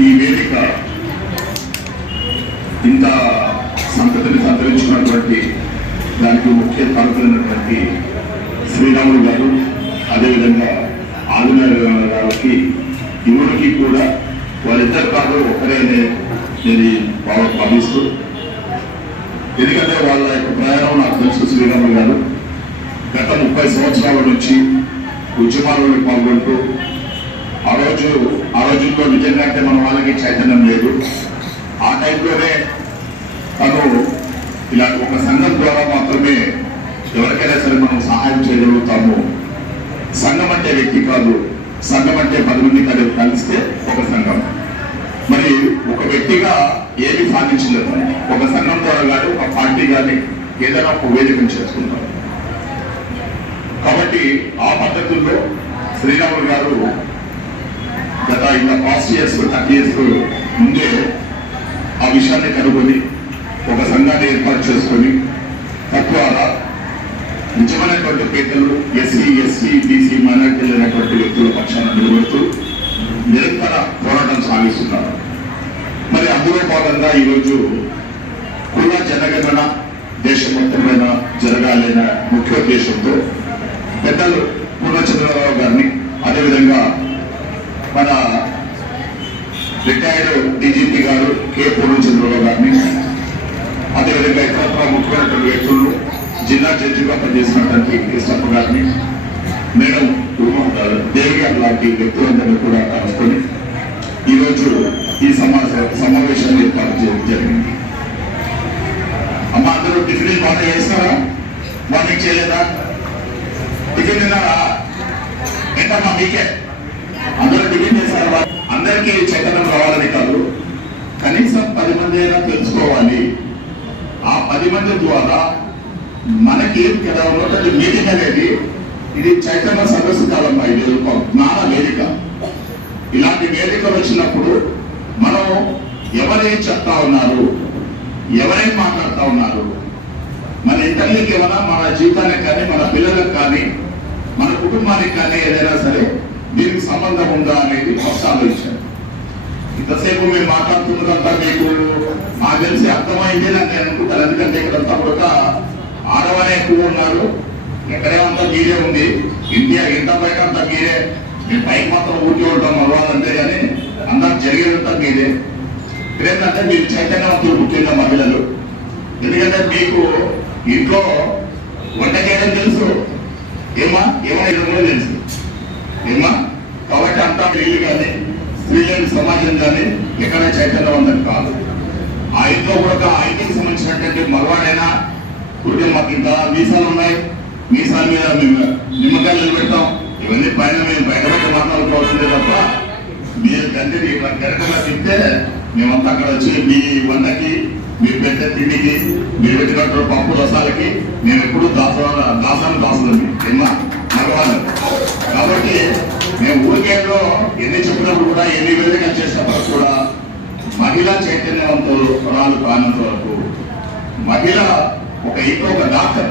ఈ వేదిక ఇంత సంతతిని సంతరించుకున్నటువంటి దానికి ముఖ్య కారకులైనటువంటి శ్రీరాములు గారు అదేవిధంగా ఆదినారాయణ గారికి ఇరువురికి కూడా వాళ్ళిద్దరు కాదు ఒకరే అనే నేను భావ భావిస్తూ ఎందుకంటే వాళ్ళ యొక్క ప్రయాణం నాకు తెలుసు శ్రీరాములు గారు. గత ముప్పై సంవత్సరాల నుంచి ఉద్యమాలలో పాల్గొంటూ ఆ రోజు ఆ రోజుల్లో నిజంగా అంటే మన వాళ్ళకి చైతన్యం లేదు. ఆ టైంలోనే తను ఇలాంటి ఒక సంఘం ద్వారా మాత్రమే ఎవరికైనా సరే మనం సహాయం చేయగలుగుతాము. సంఘం అంటే వ్యక్తి కాదు. సంఘం అంటే పది మంది కలిసి కలిస్తే ఒక సంఘం. మరి ఒక వ్యక్తిగా ఏమి సాధించలేదు ఒక సంఘం ద్వారా కానీ ఒక పార్టీ కానీ ఏదైనా ఒక వేదికను చేసుకుంటారు కాబట్టి ఆ పద్ధతుల్లో శ్రీరాములు గారు గత ఇంకా పాస్ట్ ఇయర్స్ థర్టీ ఇయర్స్ ముందే ఆ విషయాన్ని కనుగొని ఒక సంఘాన్ని ఏర్పాటు చేసుకొని తద్వారా నిజమైనటువంటి పేదలు ఎస్సీ ఎస్సీ బీసీ మైనార్టీలు అనేటువంటి వ్యక్తుల పక్షాన నిలబడుతూ నిరంతర పోరాటం సాగిస్తున్నారు మరి అందులో భాగంగా ఈరోజు కుల జనగణన దేశ మొత్తం జరగాలైన జరగాలనే ముఖ్య ఉద్దేశంతో పెద్దలు పూర్ణచంద్రరావు గారిని అదేవిధంగా retired DGP garu K. Purnachandrarao గారిని. అదేవిధంగా ఇతర ముఖ్యమైనటువంటి వ్యక్తులు జిల్లా జడ్జిగా పనిచేసినటువంటి కృష్ణప్ప గారిని మేడం ఉమా దేవి గారు లాంటి వ్యక్తులందరినీ కూడా కలుసుకొని ఈరోజు ఈ సమాజ సమావేశాన్ని ఏర్పాటు చేయడం జరిగింది. అమ్మ అందరూ టిఫిన్ బాగా చేస్తారా? మార్నింగ్ చేయలేదా? టిఫిన్ తిన్నారా? ఏంటమ్మా మీకే? అందరూ టిఫిన్ చేస్తారా? అందరికీ చైతన్యం రావాలని కాదు కనీసం పది మంది అయినా తెలుసుకోవాలి. ఆ పది మంది ద్వారా మనకి కదా అది మీటింగ్ అనేది ఇది చైతన్య సదస్సు కాలం ఇది ఒక జ్ఞాన వేదిక. ఇలాంటి వేదికలు వచ్చినప్పుడు మనం ఎవరేం చెప్తా ఉన్నారు ఎవరేం మాట్లాడుతూ ఉన్నారు? మన ఇతరులకి ఏమైనా మన జీవితానికి కానీ మన పిల్లలకు కానీ మన కుటుంబానికి కానీ ఏదైనా సరే దీనికి సంబంధం ఉందా అనేది ఫస్ట్ ఆలోచించాను ఇంతసేపు మేము మాట్లాడుతున్నదంతా మీకు నాకు తెలిసి అర్థమైందే అని నేను అనుకుంటాను ఎందుకంటే ఇక్కడంతా కూడా ఆడవారే ఎక్కువ ఉన్నారు. ఎక్కడేమంతా మీరే ఉంది. ఇండియా ఇంత బయట అంతా మీరే. మీ పైకి మాత్రం ఊరికి ఉండడం అవ్వాలంటే కానీ అందరు జరిగేదంతా మీరే. ఏంటంటే మీరు చైతన్యవంతులు పుట్టిన మహిళలు. ఎందుకంటే మీకు ఇంట్లో వంట చేయడం తెలుసు. ఏమా? ఏమైనా తెలుసు. ఏమా? కాబట్టి అంతా ఇల్లు కానీ స్త్రీలేని సమాజం కానీ ఎక్కడ చైతన్యవంతం కాదు. ఆ ఇంట్లో కూడా ఆ ఇంటికి సంబంధించినటువంటి మగవాడైనా ఇప్పుడు మాకు ఇంత మీసాలు ఉన్నాయి. మీసాల మీద మేము నిమ్మకాయలు నిలబెడతాం. ఇవన్నీ పైన మేము బయట బయట మాట్లాడుకోవాల్సిందే తప్ప మీరు తండ్రి ఇట్లా గరకగా తింటే మేమంతా అక్కడ వచ్చి మీ వంటకి మీరు పెట్టే తిండికి మీరు పెట్టినటువంటి పప్పు రసాలకి మేము ఎప్పుడు దాస దాసాన్ని దాసులని ఏమా మగవాళ్ళు కాబట్టి మేము ఊరికేలో ఎన్ని చెప్పినప్పుడు కూడా ఎన్ని విధంగా చేసినప్పుడు కూడా మహిళా చైతన్యవంతురాలు కానంత వరకు మహిళ ఒక ఇంట్లో ఒక డాక్టర్.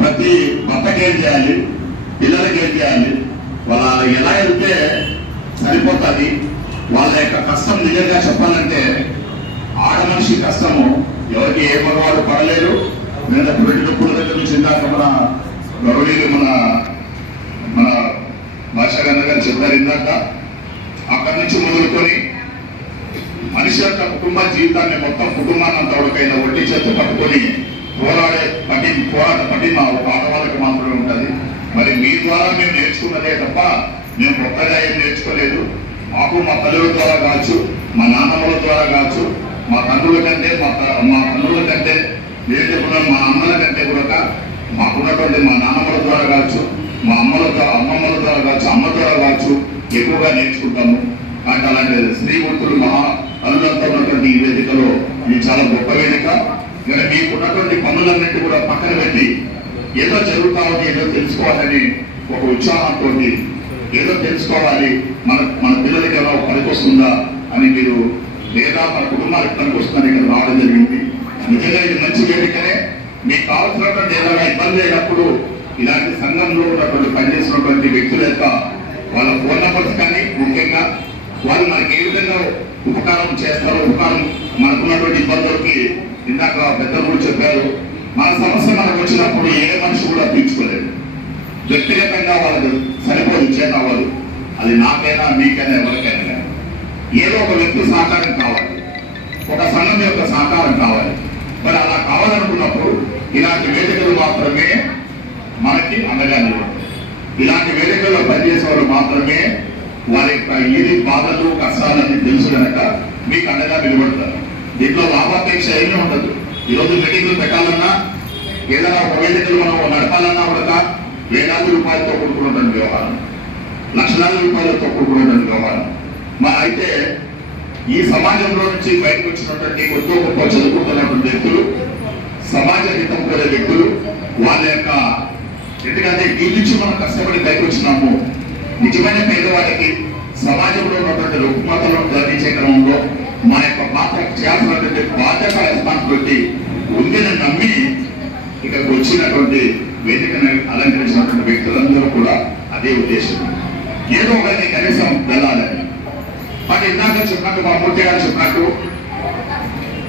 ప్రతి భర్తకి ఏం చేయాలి? పిల్లలకి ఏం చేయాలి? వాళ్ళ ఎలా వెళ్తే సరిపోతుంది? వాళ్ళ యొక్క కష్టం నిజంగా చెప్పాలంటే ఆడ మనిషి కష్టము. ఎవరికి ఏ మగవాడు పడలేరు. నేను పెట్టినప్పుడు దగ్గర నుంచి ఇందాక మన గౌరీలు మన మన భాషా గారు చెప్పారు ఇందాక అక్కడి నుంచి మొదలుకొని మనిషి యొక్క కుటుంబ జీవితాన్ని మొత్తం కుటుంబాన్ని అంతా ఒకైన వడ్డీ చేత పట్టుకొని పోరాడే పట్టి పోరాట పట్టి మా ఆడవాళ్ళకి మాత్రమే ఉంటుంది. మరి మీ ద్వారా మేము నేర్చుకున్నదే తప్ప మేము కొత్తగా ఏం నేర్చుకోలేదు. మాకు మా తల్లుల ద్వారా కావచ్చు మా నాన్నమ్మల ద్వారా కావచ్చు మా తండ్రుల కంటే మా త- మా తండ్రుల కంటే లేదు మా అమ్మల కంటే కూడా మాకున్నటువంటి మా నాన్నమ్మల ద్వారా కావచ్చు మా అమ్మల ద్వారా అమ్మమ్మల ద్వారా కావచ్చు అమ్మ ద్వారా కావచ్చు ఎక్కువగా నేర్చుకుంటాము. అంటే అలాంటి స్త్రీ మహా అల్లంతా ఉన్నటువంటి ఈ వేదికలో ఇది చాలా గొప్ప వేదిక. ఇక్కడ మీకు ఉన్నటువంటి పనులన్నింటి కూడా పక్కన పెట్టి ఏదో జరుగుతా ఉంది ఏదో తెలుసుకోవాలని ఒక ఉత్సాహంతో ఏదో తెలుసుకోవాలి మన మన పిల్లలకి ఎలా పనికొస్తుందా అని మీరు లేదా మన కుటుంబానికి పనికొస్తుందని ఇక్కడ రావడం జరిగింది. నిజంగా ఇది మంచి వేదికనే. మీకు కావాల్సినటువంటి ఏదైనా ఇబ్బంది అయినప్పుడు ఇలాంటి సంఘంలో ఉన్నటువంటి పనిచేసినటువంటి వ్యక్తుల యొక్క వాళ్ళ ఫోన్ నెంబర్స్ కానీ ముఖ్యంగా వాళ్ళు మనకి ఏ విధంగా ఉపకారం చేస్తారో ఉపకారం మనకున్నటువంటి ఇబ్బందులకి ఇందాక పెద్దలు కూడా చెప్పారు మన సమస్య మనకు వచ్చినప్పుడు ఏ మనిషి కూడా తీర్చుకోలేదు వ్యక్తిగతంగా వాళ్ళకు సరిపోదు చేత అవ్వదు. అది నాకైనా మీకైనా ఎవరికైనా ఏదో ఒక వ్యక్తి సహకారం కావాలి. ఒక సంఘం యొక్క సహకారం కావాలి. మరి అలా కావాలనుకున్నప్పుడు ఇలాంటి వేదికలు మాత్రమే మనకి అండగా నిలబడతాయి ఇలాంటి వేదికల్లో పనిచేసే వాళ్ళు మాత్రమే వారి యొక్క ఏది బాధలు కష్టాలన్నీ తెలుసు కనుక మీకు అండగా నిలబడతారు. దీంట్లో లాభాపేక్ష ఏమీ ఉండదు. ఈరోజు మీటింగ్లు పెట్టాలన్నా ఏదైనా ఒక వేదికలు మనం నడపాలన్నా కూడా వేలాది రూపాయలతో కూడుకున్నటువంటి వ్యవహారం. లక్షలాది రూపాయలతో కూడుకున్నటువంటి వ్యవహారం. మరి అయితే ఈ సమాజంలో నుంచి బయటకు వచ్చినటువంటి కొద్ది గొప్ప చదువుకుంటున్నటువంటి వ్యక్తులు సమాజ కోరే వ్యక్తులు వాళ్ళ యొక్క ఎందుకంటే నుంచి మనం కష్టపడి పైకి వచ్చినాము. నిజమైన పేదవాళ్ళకి సమాజంలో ఉన్నటువంటి రుగ్మతలను ధరించే క్రమంలో మా యొక్క పాత్ర చేయాల్సినటువంటి బాధ్యత రెస్పాన్సిబిలిటీ ఉందని నమ్మి ఇక్కడికి వచ్చినటువంటి వేదికను అలంకరించినటువంటి వ్యక్తులందరూ కూడా అదే ఉద్దేశం. ఏదో ఒకరిని కనీసం వెళ్ళాలని. మరి ఇందాక చెప్పినట్టు మా మూర్తి గారు చెప్పినట్టు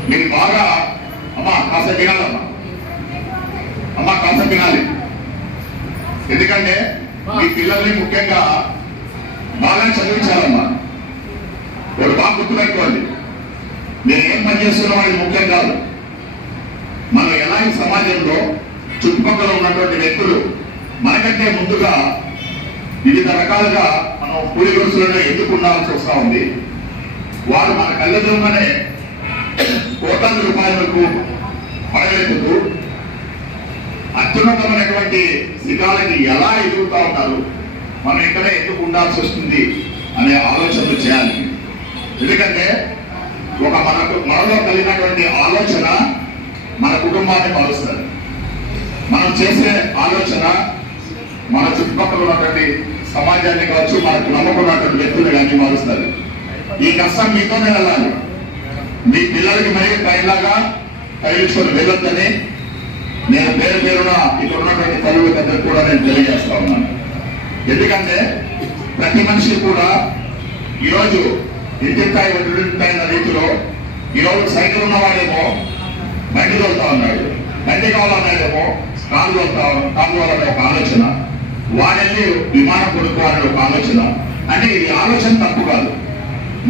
మీరు బాగా అమ్మా కాస్త చేయాలమ్మా అమ్మా కాస్త వినాలి ఎందుకంటే మీ పిల్లల్ని ముఖ్యంగా బాగా చదివించాలమ్మా వాడు బాగా గుర్తుపెట్టుకోండి. నేను ఏం పని చేస్తున్నాం అనేది ముఖ్యం కాదు. మనం ఎలా ఈ సమాజంలో చుట్టుపక్కల ఉన్నటువంటి వ్యక్తులు మనకంటే ముందుగా వివిధ రకాలుగా మనం కూలి గొలుసులను ఎందుకు ఉండాల్సి వస్తా ఉంది. వారు మన కళ్ళెదురుగానే కోట్లాది రూపాయలకు పడగెత్తుతూ అత్యున్నతమైనటువంటి శిఖరాలకి ఎలా ఎదుగుతా ఉంటారు? మనం ఇక్కడే ఎందుకు ఉండాల్సి వస్తుంది అనే ఆలోచనలు చేయాలి. ఎందుకంటే ఒక మనకు మనలో కలిగినటువంటి ఆలోచన మన కుటుంబాన్ని మారుస్తుంది. మనం చేసే ఆలోచన మన చుట్టుపక్కల ఉన్నటువంటి సమాజాన్ని కావచ్చు మనకు నమ్మకున్నటువంటి వ్యక్తులు కానీ మారుస్తారు ఈ కష్టం మీతోనే వెళ్ళాలి. మీ పిల్లలకి మరి కైలాగా కైలుచుకొని వెళ్ళొద్దని నేను పేరు పేరున ఇక్కడ ఉన్నటువంటి తల్లి పెద్దలు కూడా నేను తెలియజేస్తా ఉన్నాను. ఎందుకంటే ప్రతి మనిషి కూడా ఈరోజు ఇంటికాయ ఒడ్డుంటాయిన రీతిలో ఈరోజు సైకిల్ ఉన్నవాడేమో బండి తోలుతా ఉన్నాడు. బండి కావాలన్నాడేమో కాలు తోలుతా కాలు వాళ్ళ ఒక ఆలోచన. వాడెళ్ళి విమానం కొనుక్కోవాలనే ఒక ఆలోచన. అంటే ఇది ఆలోచన తప్పు కాదు.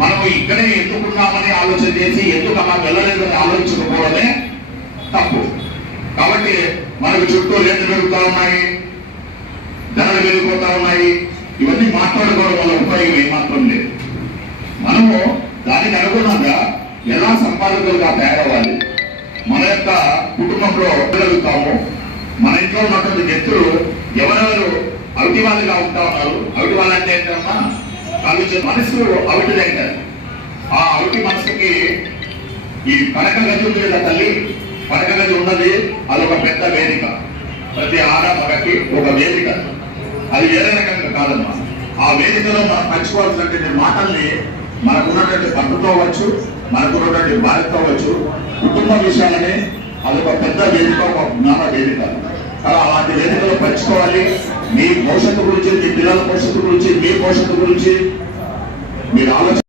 మనం ఇక్కడే ఎందుకున్నామని ఆలోచన చేసి ఎందుకు అలా వెళ్ళలేదని ఆలోచించకపోవడమే తప్పు. కాబట్టి మనకు చుట్టూ రేట్లు పెరుగుతా ఉన్నాయి ధరలు పెరిగిపోతా ఉన్నాయి. ఇవన్నీ మాట్లాడుకోవడం వల్ల ఉపయోగం ఏమాత్రం లేదు. మనము దానికి అనుగుణంగా ఎలా సంపాదకులుగా తయారవ్వాలి? మన యొక్క కుటుంబంలో వెళ్ళగలుగుతాము మన ఇంట్లో ఉన్నటువంటి వ్యక్తులు ఎవరెవరు అవిటి వాళ్ళుగా ఉంటా ఉన్నారు? అవిటి వాళ్ళంటే ఏంటన్నా ఏంటమ్మా వాళ్ళు మనసు అవిటిదైంటారు ఆ అవిటి మనసుకి ఈ కనక గది లేదా తల్లి పడక గది ఉన్నది ఒక పెద్ద వేదిక. ప్రతి ఆడ మగకి ఒక వేదిక. అది వేరే రకంగా కాదమ్మా. ఆ వేదికలో మనం పంచుకోవాల్సినటువంటి మాటల్ని మనకున్నటువంటి భర్తతో అవ్వచ్చు మనకున్నటువంటి భార్యతో అవ్వచ్చు కుటుంబ విషయాలని అదొక పెద్ద వేదిక ఒక జ్ఞాన వేదిక. అలా అలాంటి వేదికలో పంచుకోవాలి. మీ భవిష్యత్తు గురించి మీ పిల్లల భవిష్యత్తు గురించి మీ భవిష్యత్తు గురించి మీరు ఆలోచన